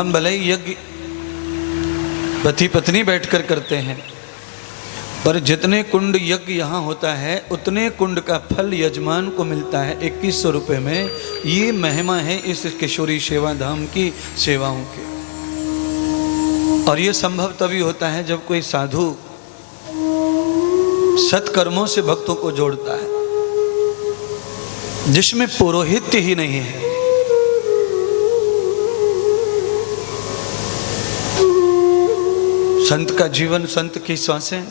हम भले ही यज्ञ पति पत्नी बैठकर करते हैं, पर जितने कुंड यज्ञ यहाँ होता है उतने कुंड का फल यजमान को मिलता है 2100 रुपये में। ये महिमा है इस किशोरी सेवा धाम की सेवाओं के। और ये संभव तभी होता है जब कोई साधु सत्कर्मों से भक्तों को जोड़ता है, जिसमें पुरोहित्य ही नहीं है। संत का जीवन, संत की सांसें,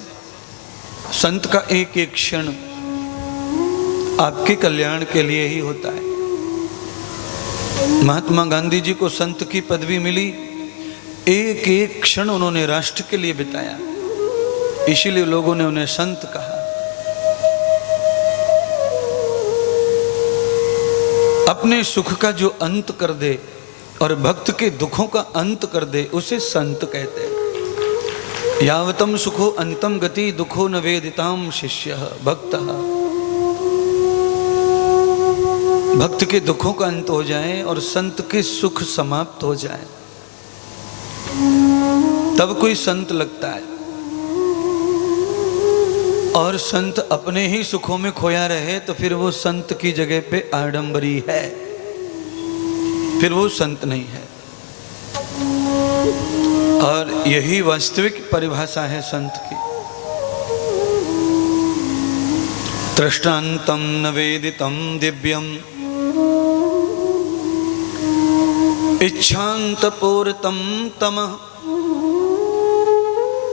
संत का एक एक क्षण आपके कल्याण के लिए ही होता है। महात्मा गांधी जी को संत की पदवी मिली, एक एक क्षण उन्होंने राष्ट्र के लिए बिताया, इसीलिए लोगों ने उन्हें संत कहा। अपने सुख का जो अंत कर दे और भक्त के दुखों का अंत कर दे उसे संत कहते हैं। यावतम सुखो अंतम गति दुखो न वेदिताम शिष्यः भक्तः। भक्त के दुखों का अंत हो जाए और संत के सुख समाप्त हो जाए तब कोई संत लगता है। और संत अपने ही सुखों में खोया रहे तो फिर वो संत की जगह पे आडंबरी है, फिर वो संत नहीं है। और यही वास्तविक परिभाषा है संत की। तृष्णान्तं न वेदितं दिव्यम इच्छान्तपूरितं तमः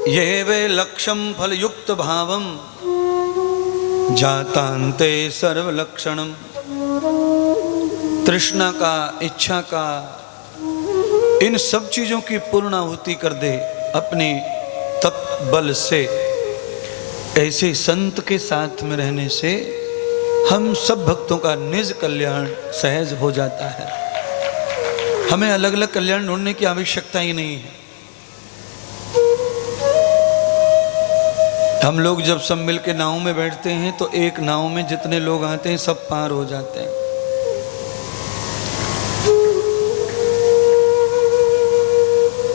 ये वे लक्ष्यम फलयुक्त भावम जातान्ते सर्वलक्षणम। तृष्णा का, इच्छा का, इन सब चीजों की पूर्णाहुति कर दे अपने तप बल से। ऐसे संत के साथ में रहने से हम सब भक्तों का निज कल्याण सहज हो जाता है। हमें अलग अलग कल्याण ढूंढने की आवश्यकता ही नहीं है। हम लोग जब सब मिल के नाव में बैठते हैं तो एक नाव में जितने लोग आते हैं सब पार हो जाते हैं।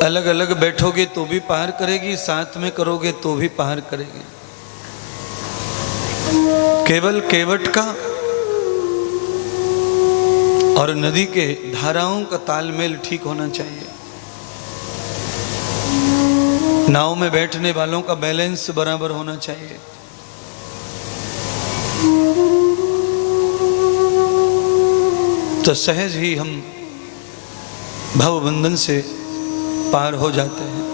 अलग अलग बैठोगे तो भी पार करेगी, साथ में करोगे तो भी पार करेगी। केवल केवट का और नदी के धाराओं का तालमेल ठीक होना चाहिए। नाव में बैठने वालों का बैलेंस बराबर होना चाहिए। तो सहज ही हम भवबंधन से पार हो जाते हैं।